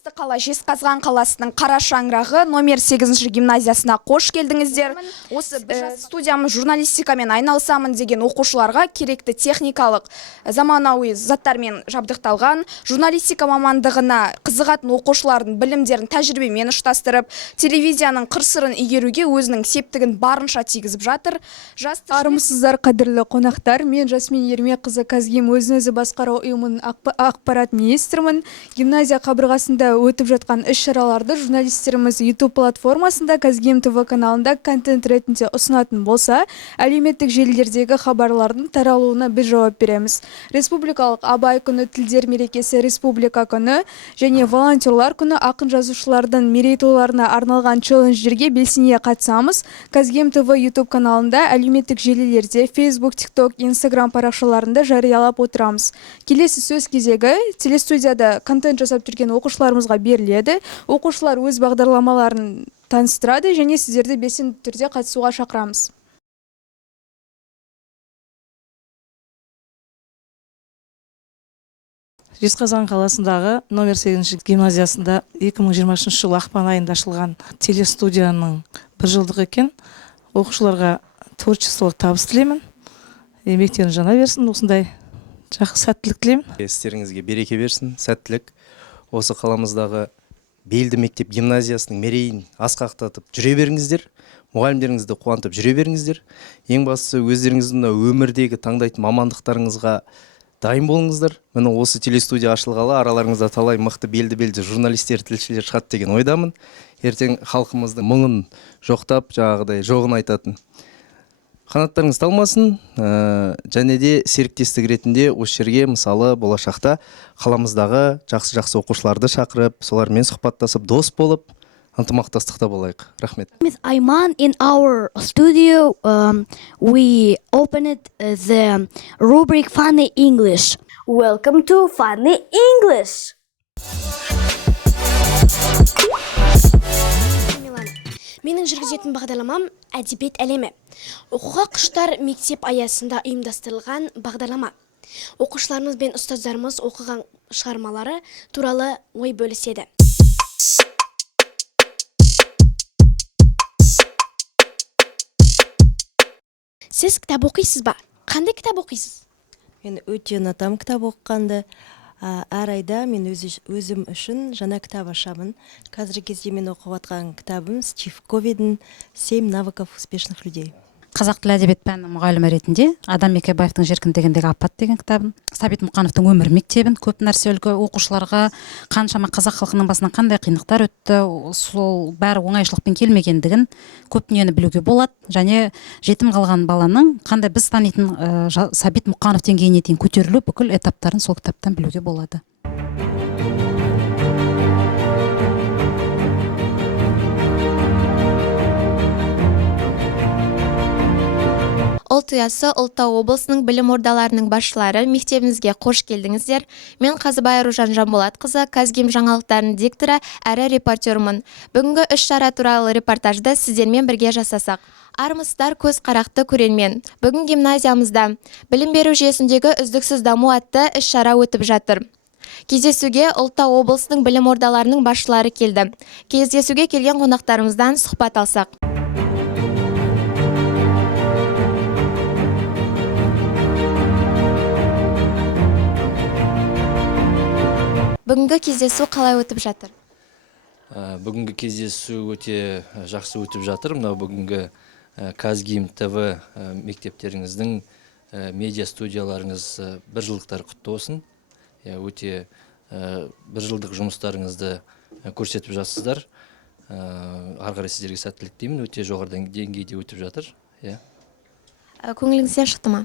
Ыстық қала Жезқазған қаласының Қара шаңырағы номер 8 гимназиясына қош келдіңіздер. Осы студиямыз журналистикамен айналысамын деген оқушыларға керекті техникалық заманауи заттармен жабдықталған, журналистика мамандығына қызығатын оқушылардың білімдерін тәжірибемен ұштастырып, телевизияның қыр-сырын игеруге өзінің септігін барынша тигізіп жатыр. Армысыздар, қадірлі қонақтар. Мен Жасмин Ермекқызы, Казгим өзін-өзі басқару ұйымының ақпарат министрімін. Гимназия қабырғасында өтіп жатқан іс-шараларды журналистеріміз YouTube платформасында Казгим ТВ каналында контент ретінде ұсынатын болса, әлеуметтік желілердегі хабарлардың таралуына біз жауап береміз. Республикалық Абай күні, тілдер мерекесі, республика күні және волонтерлар күні ақын жазушылардың мерейтойларына арналған челленджерге белсене қатысамыз. Казгим ТВ YouTube каналында, әлеуметтік желілерде, Facebook, TikTok, Instagram парақшаларында жариялап отырамыз. Келесі сөз кезегі телестудияда контент жасап жүрген оқушыларымызға беріледі. Оқушылар өз бағдарламаларын таныстырады және сіздерді белсенді түрде қатысуға шақырамыз. Жезқазған қаласындағы номер 8 гимназиясында 2023 жыл ақпан айында ашылған телестудияның бір жылдығы екен. Оқушыларға творчестволық табыс тілеймін. Еңбектерін жана берсін, осындай жақсы сәттілік тілеймін. Істеріңізге береке берсін, сәттілік. Осы қаламыздағы белді мектеп гимназиясының мерейін асқақтатып жүре беріңіздер. Мұғалімдеріңізді қуантып жүре беріңіздер. Ең бастысы өздеріңіздің өмірдегі таңдайтын мамандықтарыңызға дайын болыңыздар. Міне осы телестудия ашылғалы араларыңызда талай мықты белді журналистер, тілшілер шығады деген ойдамын. Ертең халқымыздың мұңын жоқтап, жаңағыдай жоғын айтатын. Қанаттарыңыз талмасын, және де серіктестік ретінде осы жерге мысалы болашақта қаламыздағы жақсы оқушыларды шақырып, солармен сұхбаттасып, дос болып, ынтымақтастықта болайық. Рахмет. With Ayman in our studio, we opened the rubric Funny English. Welcome to Funny English. Менің жүргізетін бағдарламам әдебиет әлемі. Оқуға құштар мектеп аясында ұйымдастырылған бағдарлама. Оқушыларымыз бен ұстаздарымыз оқыған шығармалары туралы ой бөліседі. Сіз кітап оқисыз ба? Қандай кітап оқисыз? Мен өте ұнатам кітап оқығанды. Әр айда мен өзім үшін жаңа кітап ашамын. Қазіргі кезде мен оқып жатқан кітабым Стив Ковидің «7 навыков успешных людей». Қазақ тілі әдебиет пәнінің мұғалімі ретінде Адам Мекебаевтың «Жеркіндегендегі апат» деген кітабын, Сәбит Мұқановтың «Өмір мектебін», көп нәрсе үлгі оқушыларға қаншама қазақ халқының басынан қандай қиындықтар өтті, сол бәрі оңайшылықпен келмегендігін көп дүниені білуге болады, және жетім қалған баланың қандай біз танитын Сәбит Мұқанов деңгейіне дейін көтерілу бүкіл этаптарын сол кітаптан білуге болады. Ұлт ұясы Ұлытау облысының білім ордаларының басшылары, мектебімізге қош келдіңіздер. Мен Қазыбай Аружан Жанболатқызы, Казгим жаңалықтарының дикторы әрі репортермын. Бүгінгі іс-шара туралы репортажды сіздермен бірге жасасақ. Армысыздар, көз қарақты көрермен. Бүгін гимназиямызда білім беру жүйесіндегі үздіксіз даму атты іс-шара өтіп жатыр. Кездесуге Ұлытау облысының білім ордаларының басшылары келді. Кездесуге келген қонақтарымыздан сұхбат алсақ. Бүгінгі кездесу қалай өтіп жатыр? Бүгінгі кездесу өте жақсы өтіп жатыр. Мынау бүгінгі Казгим ТВ мектептеріңіздің медиа студияларыңыз бір жылдықтар құтты болсын. Өте бір жылдық жұмыстарыңызды көрсетіп жатсыздар. Ары қарай сіздерге сәттілік тілеймін. Өте жоғары деңгейде өтіп жатыр. Көңіліңізден шықты ма?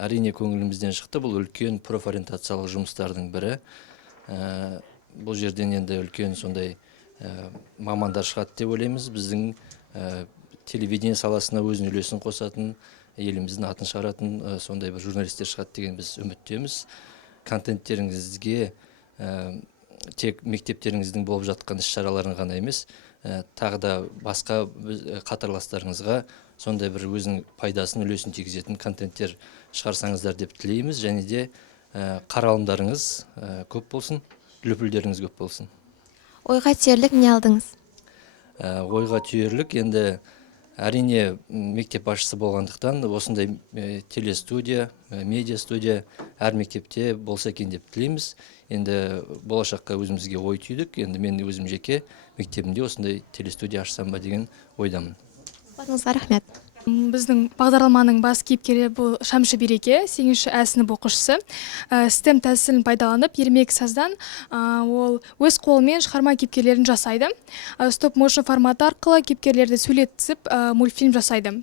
Әрине көңілімізден шықты. Бұл үлкен профориентациялық жұмыстардың бірі. Бұл жерден енді үлкен сондай мамандар шығады деп ойлаймыз. Біздің телевидение саласына өзінің үлесін қосатын, еліміздің атын шығаратын сондай бір журналистер шығады деген біз үміттеміз. Контенттеріңізге тек мектептеріңіздің болып жатқан іс-шараларын ғана емес, тағы да басқа қатарластарыңызға сондай бір өзінің пайдасын, үлесін тигізетін контенттер шығарсаңыздар деп тілейміз, және де қаралымдарыңыз көп болсын, үлпілдеріңіз көп болсын. Ойға түйерлік не алдыңыз? Ойға түйерлік енді әрине мектеп басшысы болғандықтан осындай телестудия, медиа-студия әр мектепте болса екен деп тілейміз. Енді болашаққа өзімізге ой түйдік. Енді мен өзім жеке мектебімде осындай телестудия ашсам ба деген ойдамын. Сұхбатыңызға рахмет. Біздің бағдарламаның бас кейіпкері бұл Шамшы Береке, 8-ші Ә сынып оқушысы. STEM тәсілін пайдаланып, Ермек Саздан ол өз қолымен шығарма кейіпкерлерін жасайды. Стоп-моушн форматы арқылы кейіпкерлерді сөйлетіп, мультфильм жасайды.